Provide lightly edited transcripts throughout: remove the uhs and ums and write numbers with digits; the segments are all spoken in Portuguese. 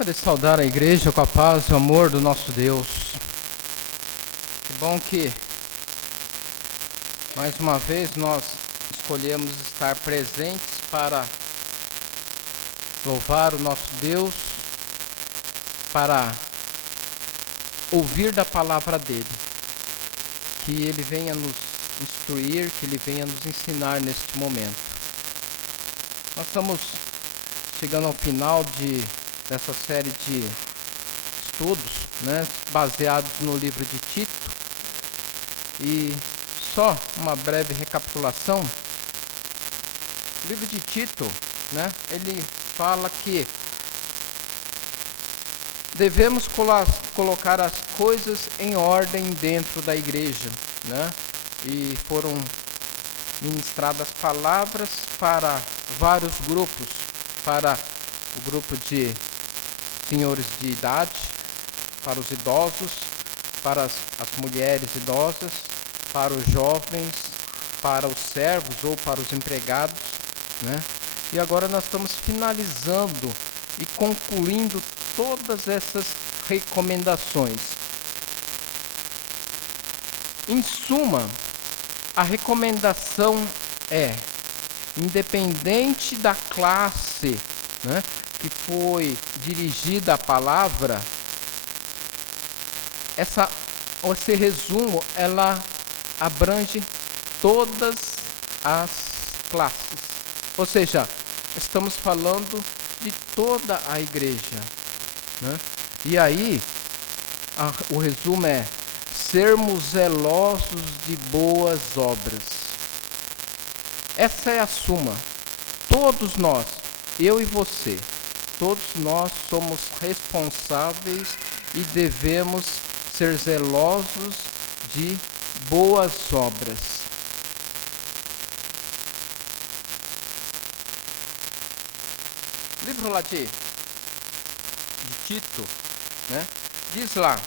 Gostaria de saudar a igreja com a paz e o amor do nosso Deus. Que bom que, mais uma vez, nós escolhemos estar presentes para louvar o nosso Deus, para ouvir da palavra dEle. Que Ele venha nos instruir, que Ele venha nos ensinar neste momento. Nós estamos chegando ao final dessa série de estudos, baseados no livro de Tito. E só uma breve recapitulação. O livro de Tito, ele fala que devemos colocar as coisas em ordem dentro da igreja, E foram ministradas palavras para vários grupos, para o grupo de senhores de idade, para os idosos, para as mulheres idosas, para os jovens, para os servos ou para os empregados, E agora nós estamos finalizando e concluindo todas essas recomendações. Em suma, a recomendação é, independente da classe, que foi dirigida a palavra, esse resumo, ela abrange todas as classes. Ou seja, estamos falando de toda a igreja, E aí, o resumo é: sermos zelosos de boas obras. Essa é a suma. Todos nós, eu e você, todos nós somos responsáveis e devemos ser zelosos de boas obras. O livro lá de Tito, diz lá: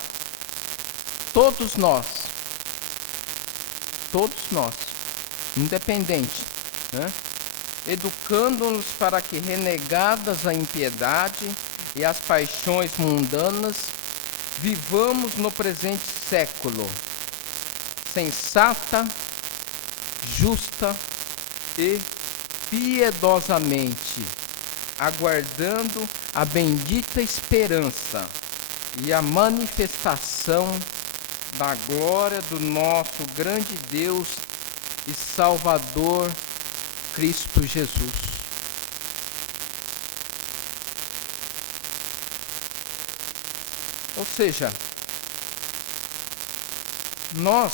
todos nós, independente, educando-nos para que, renegadas a impiedade e as paixões mundanas, vivamos no presente século sensata, justa e piedosamente, aguardando a bendita esperança e a manifestação da glória do nosso grande Deus e Salvador Cristo Jesus. Ou seja, nós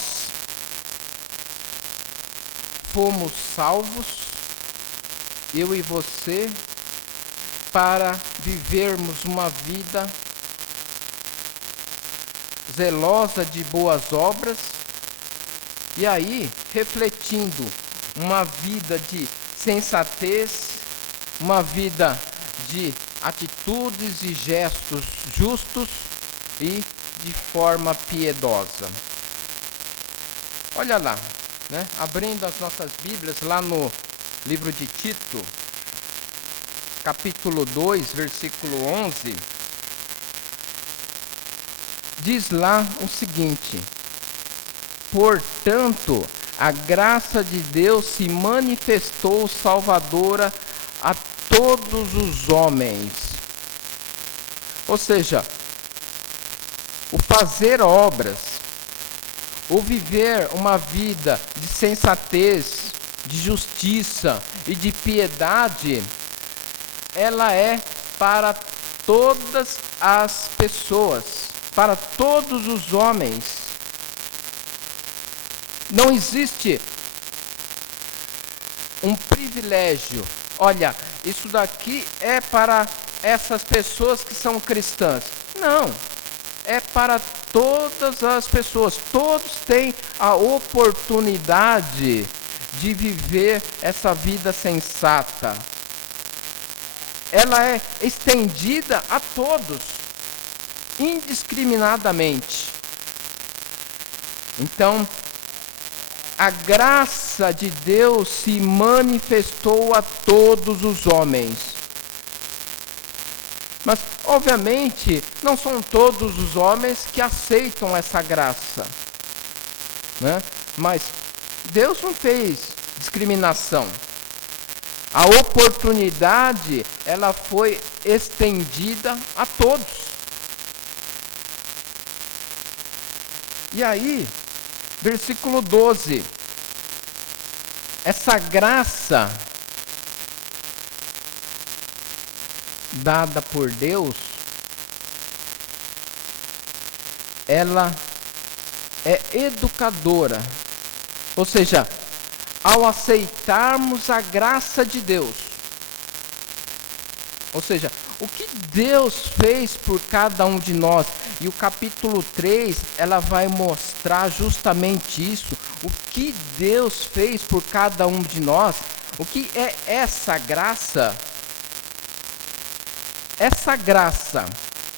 fomos salvos, eu e você, para vivermos uma vida zelosa de boas obras, e aí refletindo uma vida de sensatez, uma vida de atitudes e gestos justos e de forma piedosa. Olha lá, abrindo as nossas Bíblias lá no livro de Tito, capítulo 2, versículo 11, diz lá o seguinte: portanto, a graça de Deus se manifestou salvadora a todos os homens. Ou seja, o fazer obras, o viver uma vida de sensatez, de justiça e de piedade, ela é para todas as pessoas, para todos os homens. Não existe um privilégio. Olha, isso daqui é para essas pessoas que são cristãs. Não, é para todas as pessoas. Todos têm a oportunidade de viver essa vida sensata. Ela é estendida a todos, indiscriminadamente. Então, a graça de Deus se manifestou a todos os homens. Mas, obviamente, não são todos os homens que aceitam essa graça, né? Mas Deus não fez discriminação. A oportunidade, ela foi estendida a todos. E aí, versículo 12. Essa graça dada por Deus, ela é educadora. Ou seja, ao aceitarmos a graça de Deus, ou seja, o que Deus fez por cada um de nós, e o capítulo 3, ela vai mostrar justamente isso, o que Deus fez por cada um de nós, o que é essa graça,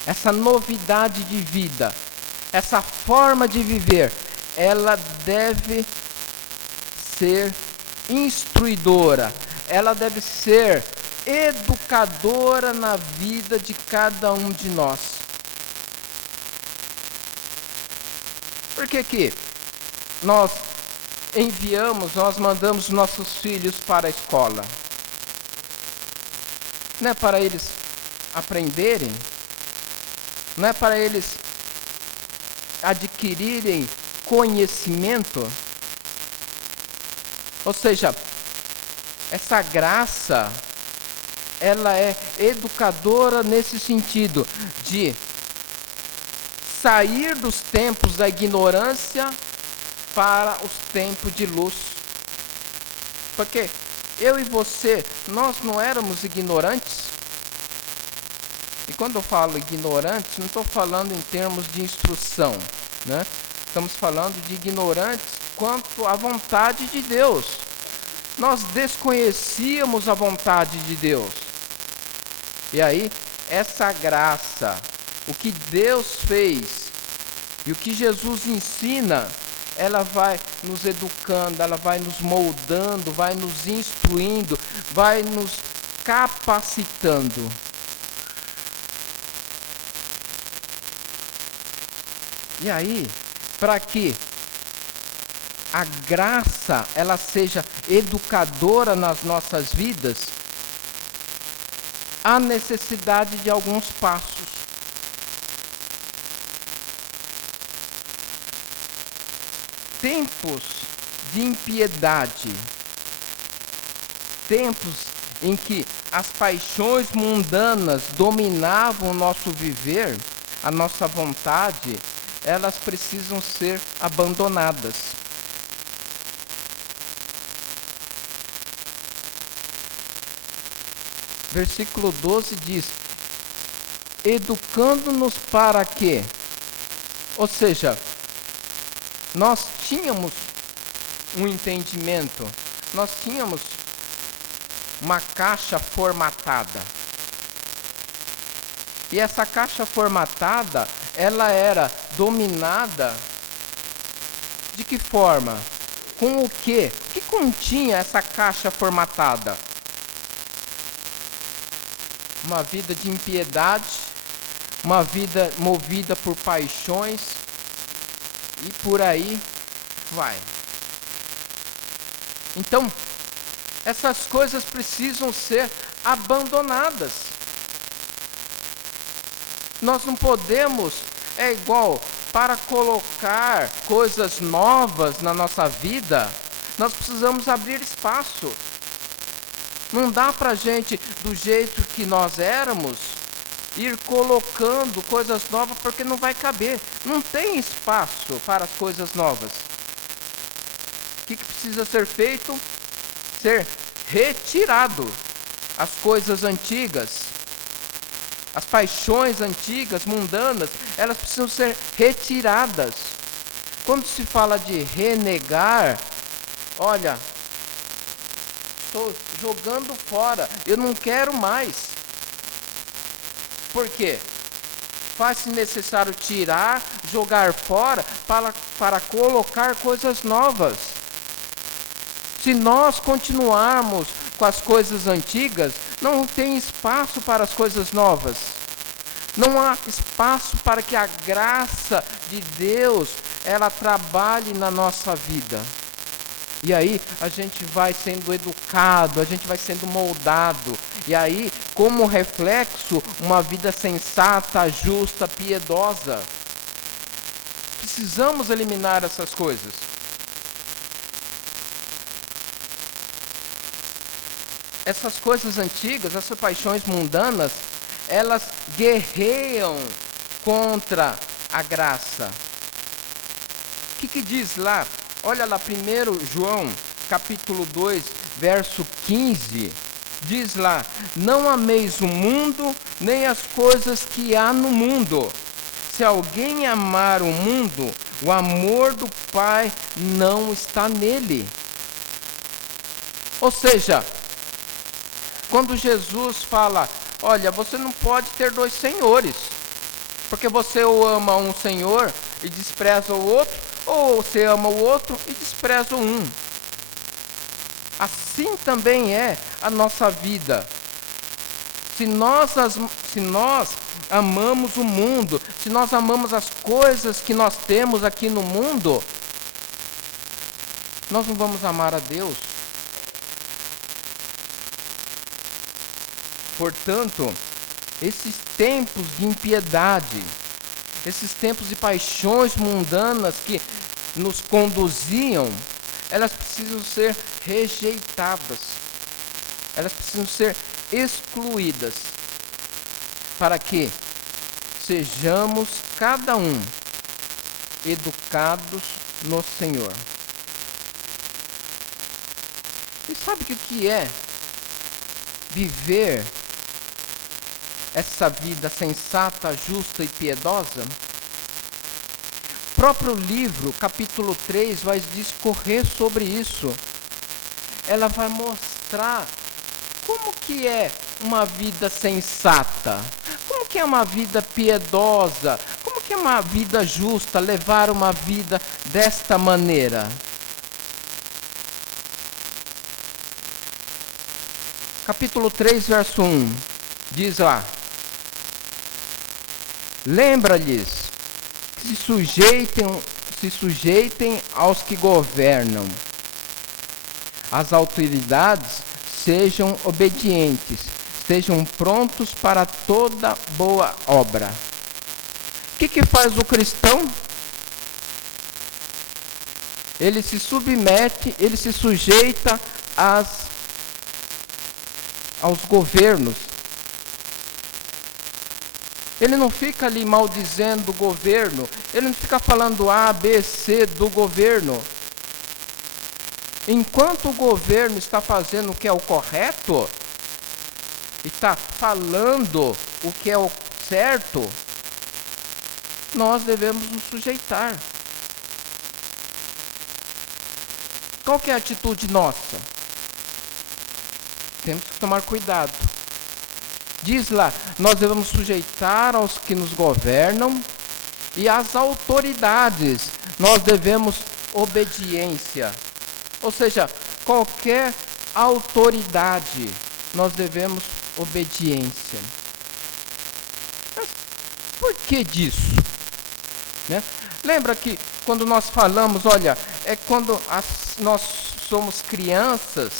essa novidade de vida, essa forma de viver, ela deve ser instruidora, ela deve ser educadora na vida de cada um de nós. Por que nós mandamos nossos filhos para a escola? Não é para eles aprenderem? Não é para eles adquirirem conhecimento? Ou seja, essa graça, ela é educadora nesse sentido de sair dos tempos da ignorância para os tempos de luz. Porque eu e você, nós não éramos ignorantes. E quando eu falo ignorantes, não estou falando em termos de instrução, né? Estamos falando de ignorantes quanto à vontade de Deus. Nós desconhecíamos a vontade de Deus. E aí, essa graça, o que Deus fez e o que Jesus ensina, ela vai nos educando, ela vai nos moldando, vai nos instruindo, vai nos capacitando. E aí, para que a graça ela seja educadora nas nossas vidas, há necessidade de alguns passos. Tempos de impiedade, tempos em que as paixões mundanas dominavam o nosso viver, a nossa vontade, elas precisam ser abandonadas. Versículo 12 diz: educando-nos para quê? Ou seja, nós tínhamos um entendimento, nós tínhamos uma caixa formatada. E essa caixa formatada, ela era dominada de que forma? Com o quê? O que continha essa caixa formatada? Uma vida de impiedade, uma vida movida por paixões, e por aí vai. Então, essas coisas precisam ser abandonadas. Nós não podemos, é igual, para colocar coisas novas na nossa vida, nós precisamos abrir espaço. Não dá para a gente, do jeito que nós éramos, ir colocando coisas novas, porque não vai caber. Não tem espaço para as coisas novas. O que precisa ser feito? Ser retirado as coisas antigas. As paixões antigas, mundanas, elas precisam ser retiradas. Quando se fala de renegar, olha, estou jogando fora, eu não quero mais. Por quê? Faz-se necessário tirar, jogar fora, para colocar coisas novas. Se nós continuarmos com as coisas antigas, não tem espaço para as coisas novas. Não há espaço para que a graça de Deus, ela trabalhe na nossa vida. E aí a gente vai sendo educado, a gente vai sendo moldado. E aí, como reflexo, uma vida sensata, justa, piedosa. Precisamos eliminar essas coisas. Essas coisas antigas, essas paixões mundanas, elas guerreiam contra a graça. O que diz lá? Olha lá, 1 João, capítulo 2, verso 15, diz lá: não ameis o mundo, nem as coisas que há no mundo. Se alguém amar o mundo, o amor do Pai não está nele. Ou seja, quando Jesus fala, olha, você não pode ter dois senhores, porque você ou ama um senhor e despreza o outro, ou você ama o outro e despreza um. Assim também é a nossa vida. Se nós amamos o mundo, se nós amamos as coisas que nós temos aqui no mundo, nós não vamos amar a Deus. Portanto, esses tempos de impiedade, esses tempos de paixões mundanas que nos conduziam, elas precisam ser rejeitadas. Elas precisam ser excluídas, para que sejamos cada um educados no Senhor. E sabe o que é viver essa vida sensata, justa e piedosa? O próprio livro, capítulo 3, vai discorrer sobre isso. Ela vai mostrar como que é uma vida sensata, como que é uma vida piedosa, como que é uma vida justa, levar uma vida desta maneira. Capítulo 3, verso 1, diz lá: lembra-lhes que se sujeitem aos que governam. As autoridades sejam obedientes, estejam prontos para toda boa obra. O que faz o cristão? Ele se submete, ele se sujeita aos governos. Ele não fica ali maldizendo o governo, ele não fica falando A, B, C do governo. Enquanto o governo está fazendo o que é o correto, e está falando o que é o certo, nós devemos nos sujeitar. Qual que é a atitude nossa? Temos que tomar cuidado. Diz lá, nós devemos sujeitar aos que nos governam e às autoridades. Nós devemos obediência. Ou seja, qualquer autoridade, nós devemos obediência. Mas por que disso? Né? Lembra que quando nós falamos, olha, é quando nós somos crianças,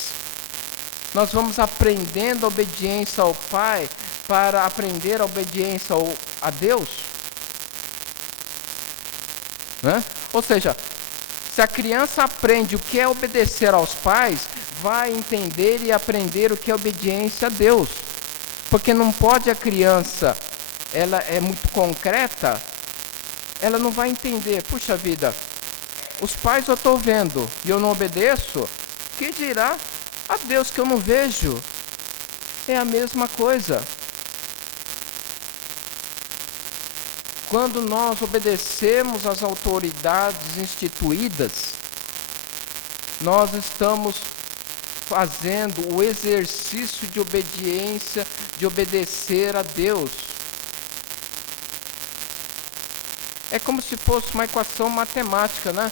nós vamos aprendendo a obediência ao Pai para aprender a obediência a Deus. Né? Ou seja, se a criança aprende o que é obedecer aos pais, vai entender e aprender o que é obediência a Deus. Porque não pode a criança, ela é muito concreta, ela não vai entender. Puxa vida, os pais eu estou vendo e eu não obedeço, que dirá a Deus que eu não vejo? É a mesma coisa. Quando nós obedecemos às autoridades instituídas, nós estamos fazendo o exercício de obediência, de obedecer a Deus. É como se fosse uma equação matemática, né?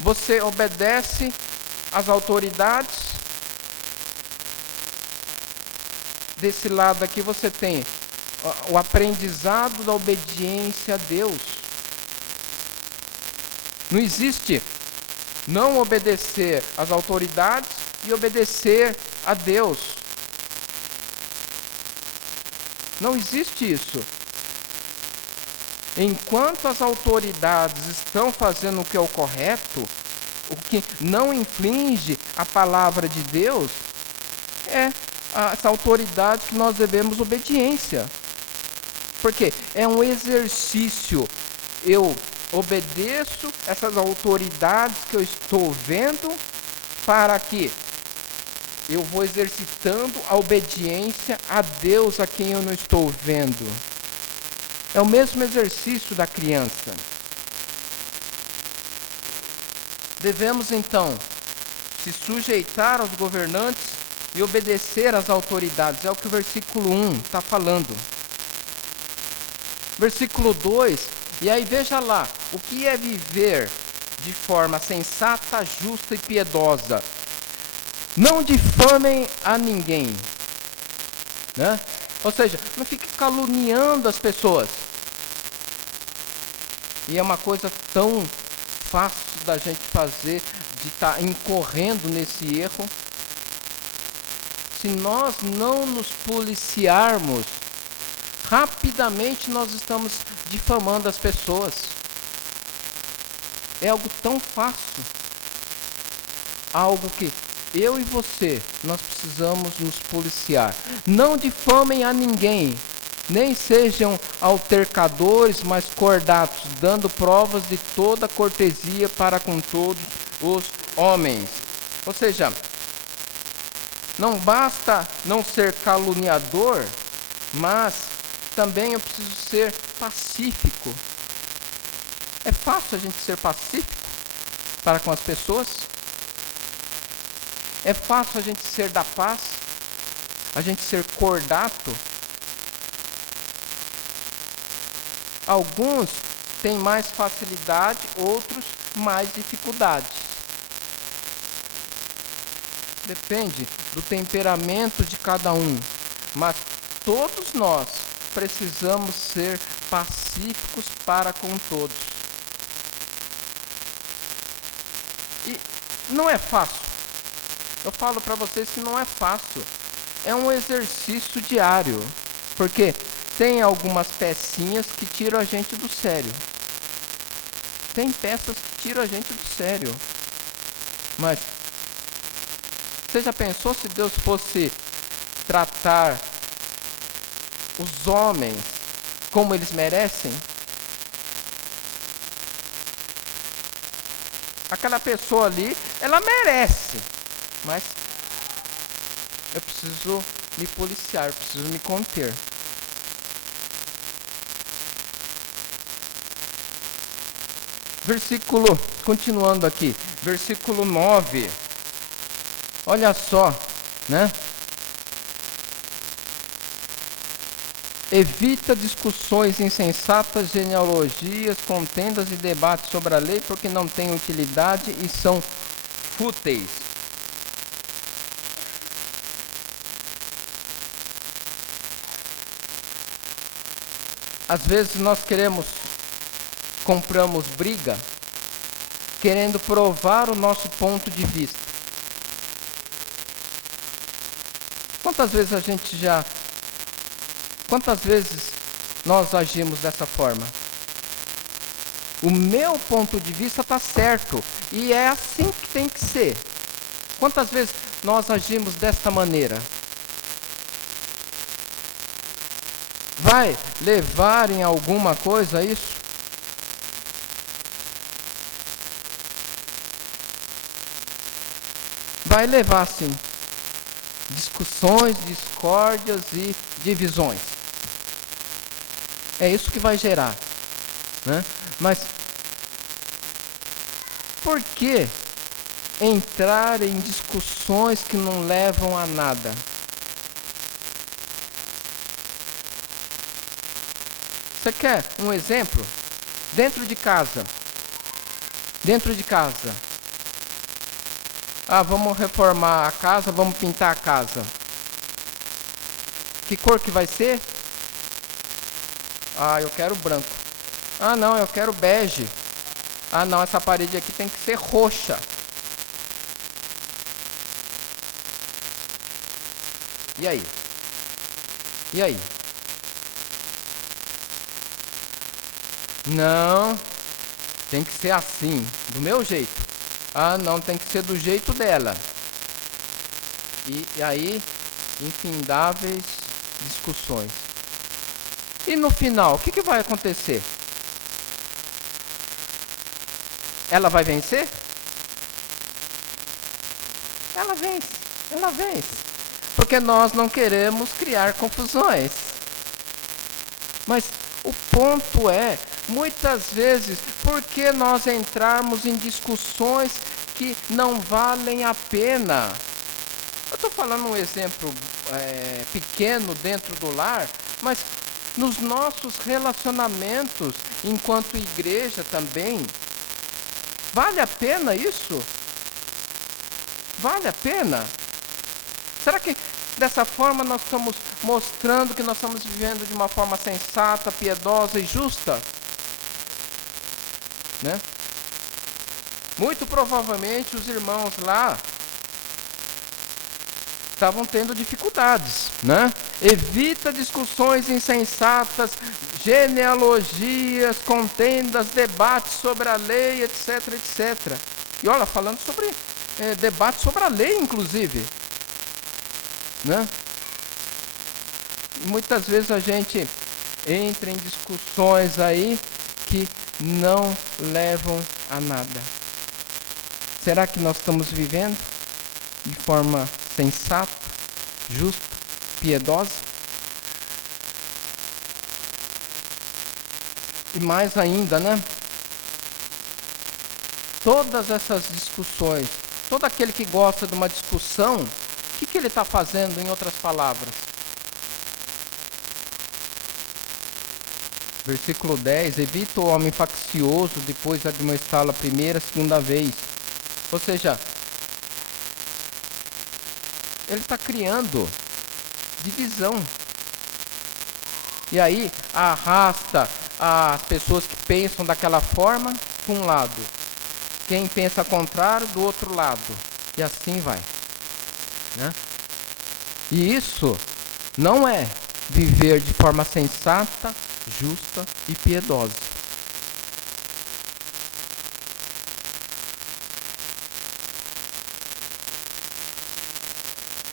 Você obedece às autoridades. Desse lado aqui você tem o aprendizado da obediência a Deus. Não existe não obedecer às autoridades e obedecer a Deus. Não existe isso. Enquanto as autoridades estão fazendo o que é o correto, o que não infringe a palavra de Deus, é essa autoridade que nós devemos obediência. Porque é um exercício. Eu obedeço essas autoridades que eu estou vendo, para que eu vou exercitando a obediência a Deus a quem eu não estou vendo. É o mesmo exercício da criança. Devemos então se sujeitar aos governantes e obedecer às autoridades. É o que o versículo 1 está falando. Versículo 2, e aí veja lá, o que é viver de forma sensata, justa e piedosa? Não difamem a ninguém, né? Ou seja, não fique caluniando as pessoas. E é uma coisa tão fácil da gente fazer, de estar incorrendo nesse erro. Se nós não nos policiarmos, rapidamente nós estamos difamando as pessoas. É algo tão fácil. Algo que eu e você, nós precisamos nos policiar. Não difamem a ninguém, nem sejam altercadores, mas cordatos, dando provas de toda cortesia para com todos os homens. Ou seja, não basta não ser caluniador, mas também eu preciso ser pacífico. É fácil a gente ser pacífico para com as pessoas? É fácil a gente ser da paz? A gente ser cordato? Alguns têm mais facilidade, outros mais dificuldade. Depende do temperamento de cada um. Mas todos nós precisamos ser pacíficos para com todos. E não é fácil. Eu falo para vocês que não é fácil. É um exercício diário. Porque tem algumas pecinhas que tiram a gente do sério. Tem peças que tiram a gente do sério. Mas você já pensou se Deus fosse tratar os homens como eles merecem? Aquela pessoa ali, ela merece. Mas eu preciso me policiar, eu preciso me conter. Versículo, continuando aqui, versículo 9. Olha só, né? Evita discussões insensatas, genealogias, contendas e debates sobre a lei, porque não têm utilidade e são fúteis. Às vezes nós compramos briga, querendo provar o nosso ponto de vista. Quantas vezes nós agimos dessa forma? O meu ponto de vista está certo, e é assim que tem que ser. Quantas vezes nós agimos desta maneira? Vai levar em alguma coisa isso? Vai levar, sim, discussões, discórdias e divisões. É isso que vai gerar, né? Mas por que entrar em discussões que não levam a nada? Você quer um exemplo? Dentro de casa. Ah, vamos reformar a casa, vamos pintar a casa. Que cor que vai ser? Ah, eu quero branco. Ah, não, eu quero bege. Ah, não, essa parede aqui tem que ser roxa. E aí? E aí? Não, tem que ser assim, do meu jeito. Ah, não, tem que ser do jeito dela. E aí, infindáveis discussões. E no final, o que vai acontecer? Ela vai vencer? Ela vence, ela vence. Porque nós não queremos criar confusões. Mas o ponto é, muitas vezes, por que nós entrarmos em discussões que não valem a pena? Eu estou falando um exemplo pequeno dentro do lar, mas nos nossos relacionamentos, enquanto igreja também, vale a pena isso? Vale a pena? Será que dessa forma nós estamos mostrando que nós estamos vivendo de uma forma sensata, piedosa e justa? Né? Muito provavelmente os irmãos lá estavam tendo dificuldades, né? Evita discussões insensatas, genealogias, contendas, debates sobre a lei, etc, etc. E olha, falando sobre debate sobre a lei, inclusive. Né? Muitas vezes a gente entra em discussões aí que não levam a nada. Será que nós estamos vivendo de forma sensata, justa, piedosa? E mais ainda, né? Todas essas discussões, todo aquele que gosta de uma discussão, o que ele está fazendo, em outras palavras? Versículo 10, evita o homem faccioso, depois de admoestá-lo a primeira, segunda vez. Ou seja, ele está criando divisão. E aí arrasta as pessoas que pensam daquela forma para um lado. Quem pensa contrário, do outro lado. E assim vai. Né? E isso não é viver de forma sensata, justa e piedosa.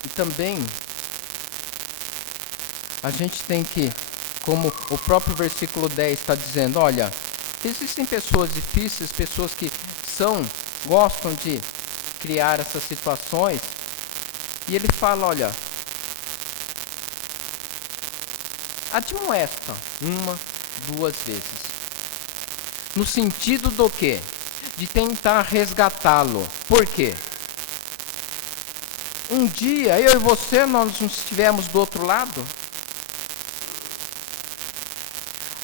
E também a gente tem que, como o próprio versículo 10 está dizendo, olha, existem pessoas difíceis, pessoas que gostam de criar essas situações, e ele fala, olha, admoesta uma, duas vezes. No sentido do quê? De tentar resgatá-lo. Por quê? Um dia, eu e você, nós não estivemos do outro lado.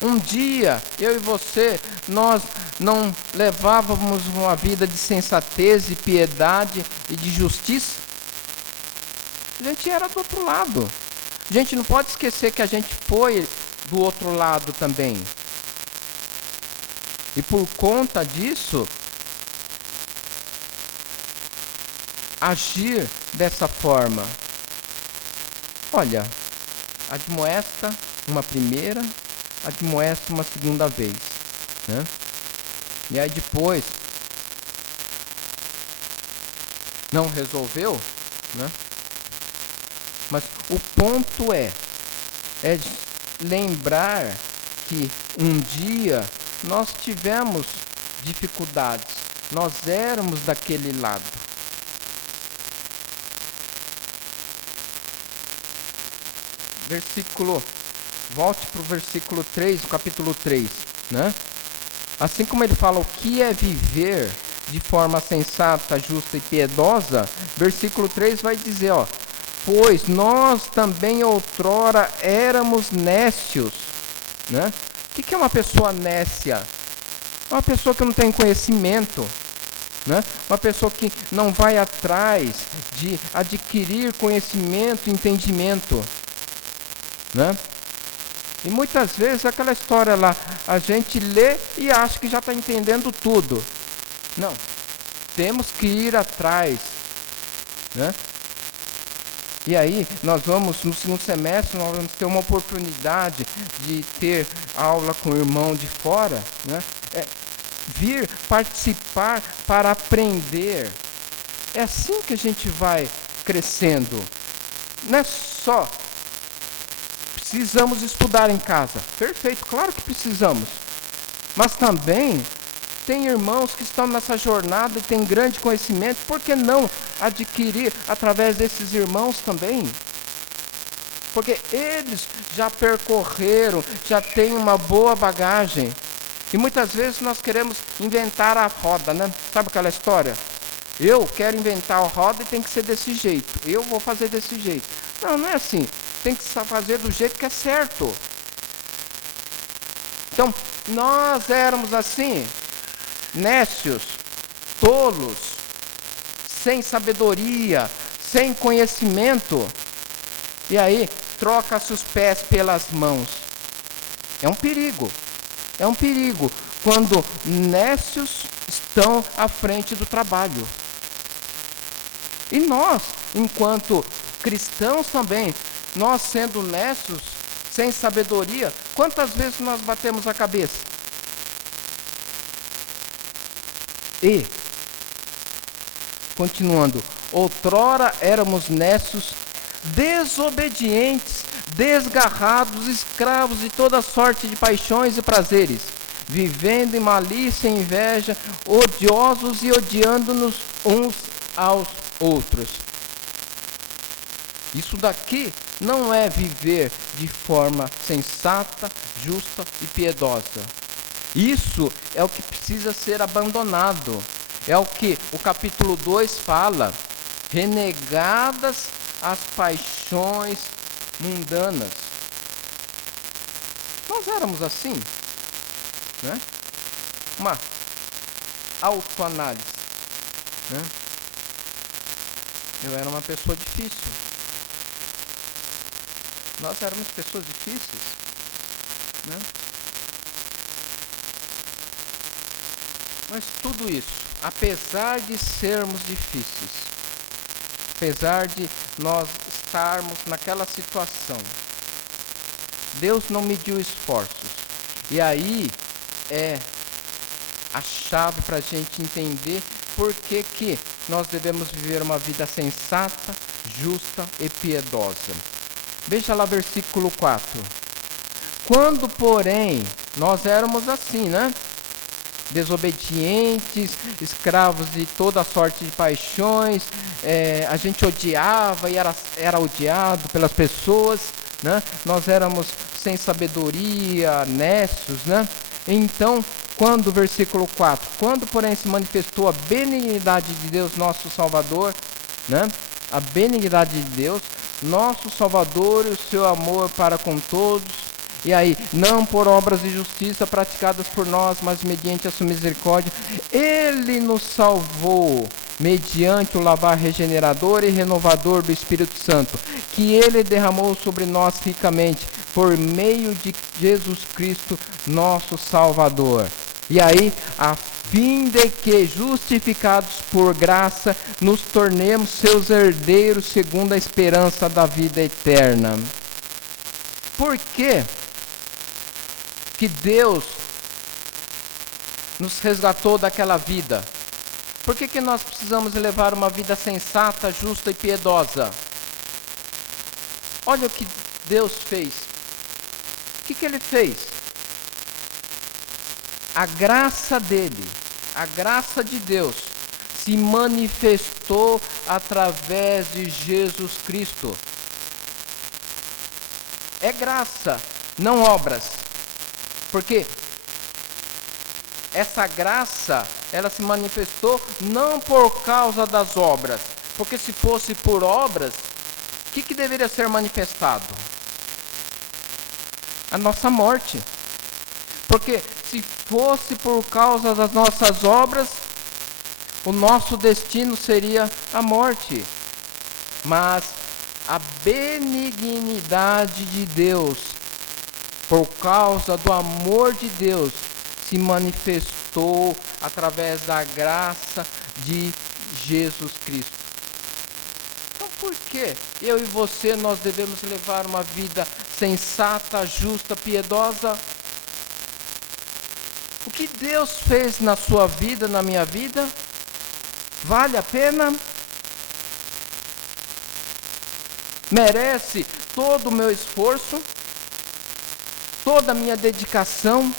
Um dia, eu e você, nós não levávamos uma vida de sensatez e piedade e de justiça. A gente era do outro lado. A gente não pode esquecer que a gente foi do outro lado também. E por conta disso, agir dessa forma. Olha, admoesta uma primeira, admoesta uma segunda vez. Né? E aí depois, não resolveu, né? Mas o ponto é lembrar que um dia nós tivemos dificuldades, nós éramos daquele lado. Volte para o versículo 3, capítulo 3, né? Assim como ele fala o que é viver de forma sensata, justa e piedosa, versículo 3 vai dizer, ó, pois nós também outrora éramos nécios, né? O que é uma pessoa nécia? É uma pessoa que não tem conhecimento, né? Uma pessoa que não vai atrás de adquirir conhecimento e entendimento, né? E muitas vezes aquela história lá, a gente lê e acha que já está entendendo tudo. Não, temos que ir atrás, né? E aí, nós vamos, no segundo semestre, nós vamos ter uma oportunidade de ter aula com o irmão de fora, né? Vir participar para aprender. É assim que a gente vai crescendo. Não é só precisamos estudar em casa. Perfeito, claro que precisamos. Mas também tem irmãos que estão nessa jornada e têm grande conhecimento. Por que não adquirir através desses irmãos também? Porque eles já percorreram, já têm uma boa bagagem. E muitas vezes nós queremos inventar a roda, né? Sabe aquela história? Eu quero inventar a roda e tem que ser desse jeito. Eu vou fazer desse jeito. Não, não é assim. Tem que fazer do jeito que é certo. Então, nós éramos assim, nécios, tolos, sem sabedoria, sem conhecimento. E aí, troca-se os pés pelas mãos. É um perigo. É um perigo quando nécios estão à frente do trabalho. E nós, enquanto cristãos também, nós sendo nécios, sem sabedoria, quantas vezes nós batemos a cabeça? E, continuando, outrora éramos nécios, desobedientes, desgarrados, escravos de toda sorte de paixões e prazeres, vivendo em malícia e inveja, odiosos e odiando-nos uns aos outros. Isso daqui não é viver de forma sensata, justa e piedosa. Isso é o que precisa ser abandonado. É o que o capítulo 2 fala. Renegadas as paixões mundanas. Nós éramos assim, né? Uma autoanálise, né? Eu era uma pessoa difícil. Nós éramos pessoas difíceis, né? Mas tudo isso, apesar de sermos difíceis, apesar de nós estarmos naquela situação, Deus não mediu esforços. E aí é a chave para a gente entender por que nós devemos viver uma vida sensata, justa e piedosa. Veja lá versículo 4. Quando, porém, nós éramos assim, né? Desobedientes, escravos de toda sorte de paixões, a gente odiava e era odiado pelas pessoas, né? Nós éramos sem sabedoria, nécios, né? Então, quando, versículo 4, quando porém se manifestou a benignidade de Deus, nosso Salvador, né? A benignidade de Deus, nosso Salvador e o seu amor para com todos, e aí, não por obras de justiça praticadas por nós, mas mediante a sua misericórdia, Ele nos salvou, mediante o lavar regenerador e renovador do Espírito Santo, que Ele derramou sobre nós ricamente, por meio de Jesus Cristo, nosso Salvador. E aí, a fim de que, justificados por graça, nos tornemos seus herdeiros segundo a esperança da vida eterna. Por quê que Deus nos resgatou daquela vida? Por que nós precisamos levar uma vida sensata, justa e piedosa? Olha o que Deus fez. O que Ele fez? A graça dele, a graça de Deus, se manifestou através de Jesus Cristo. É graça, não obras. Porque essa graça, ela se manifestou não por causa das obras. Porque se fosse por obras, o que deveria ser manifestado? A nossa morte. Porque se fosse por causa das nossas obras, o nosso destino seria a morte. Mas a benignidade de Deus por causa do amor de Deus, se manifestou através da graça de Jesus Cristo. Então, por que eu e você nós devemos levar uma vida sensata, justa, piedosa? O que Deus fez na sua vida, na minha vida, vale a pena? Merece todo o meu esforço? Toda a minha dedicação?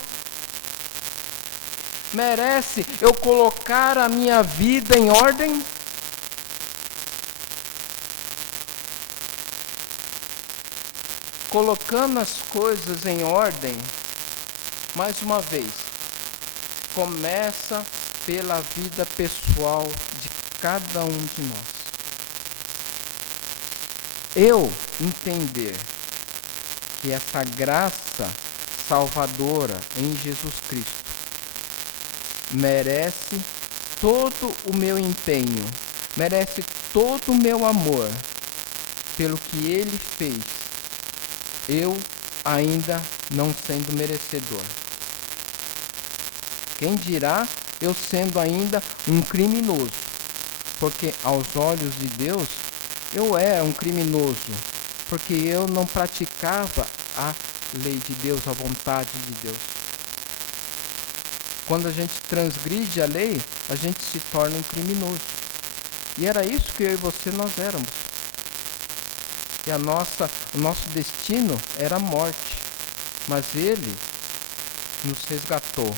Merece eu colocar a minha vida em ordem? Colocando as coisas em ordem, mais uma vez, começa pela vida pessoal de cada um de nós. Eu entender que essa graça salvadora em Jesus Cristo merece todo o meu empenho, merece todo o meu amor pelo que Ele fez, eu ainda não sendo merecedor. Quem dirá eu sendo ainda um criminoso? Porque aos olhos de Deus eu era um criminoso, porque eu não praticava a lei de Deus, a vontade de Deus. Quando a gente transgride a lei, a gente se torna um criminoso. E era isso que eu e você nós éramos. E o nosso destino era a morte. Mas Ele nos resgatou.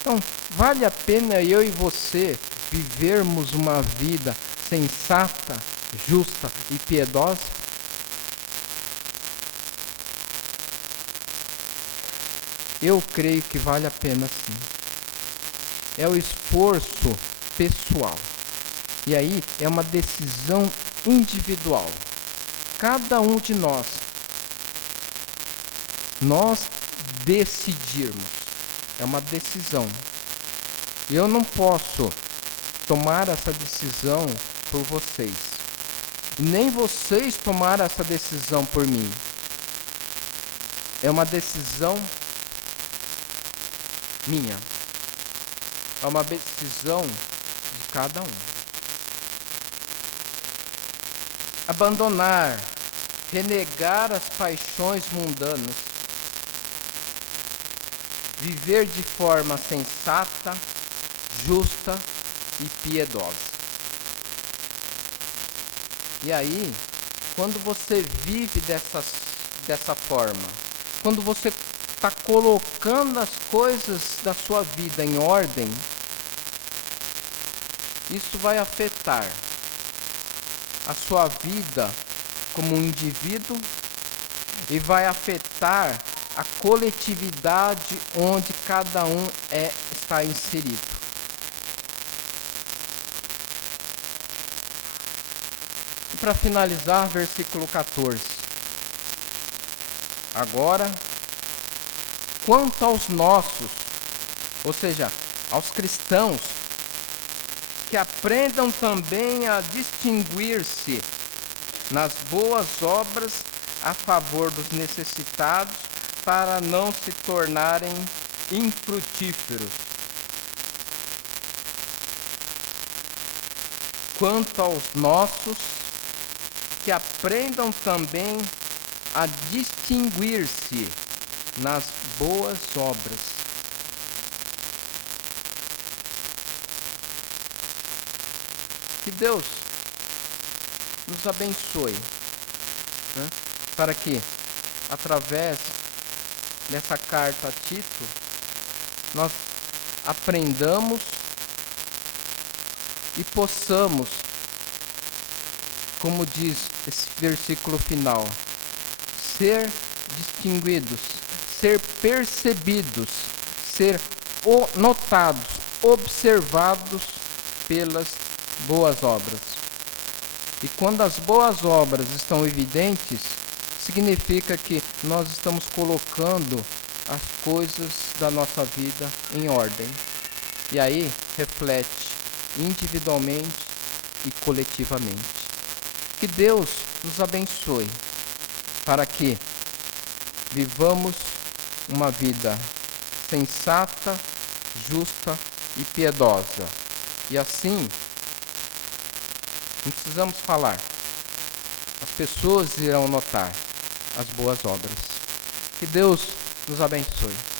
Então, vale a pena eu e você vivermos uma vida sensata, justa e piedosa? Eu creio que vale a pena sim. É o esforço pessoal. E aí é uma decisão individual. Cada um de nós decidirmos. É uma decisão. Eu não posso tomar essa decisão por vocês. Nem vocês tomar essa decisão por mim. É uma decisão minha. É uma decisão de cada um. Abandonar, renegar as paixões mundanas, viver de forma sensata, justa e piedosa. E aí, quando você vive dessa forma, quando você está colocando as coisas da sua vida em ordem, isso vai afetar a sua vida como um indivíduo e vai afetar a coletividade onde cada um está inserido. E para finalizar, versículo 14. Agora, quanto aos nossos, ou seja, aos cristãos, que aprendam também a distinguir-se nas boas obras a favor dos necessitados, para não se tornarem infrutíferos. Quanto aos nossos, que aprendam também a distinguir-se nas boas obras. Que Deus nos abençoe, né? Para que, através dessa carta a Tito, nós aprendamos e possamos, como diz esse versículo final, ser distinguidos, ser percebidos, ser notados, observados pelas boas obras. E quando as boas obras estão evidentes, significa que nós estamos colocando as coisas da nossa vida em ordem. E aí reflete individualmente e coletivamente. Que Deus nos abençoe para que vivamos uma vida sensata, justa e piedosa. E assim, não precisamos falar. As pessoas irão notar as boas obras. Que Deus nos abençoe.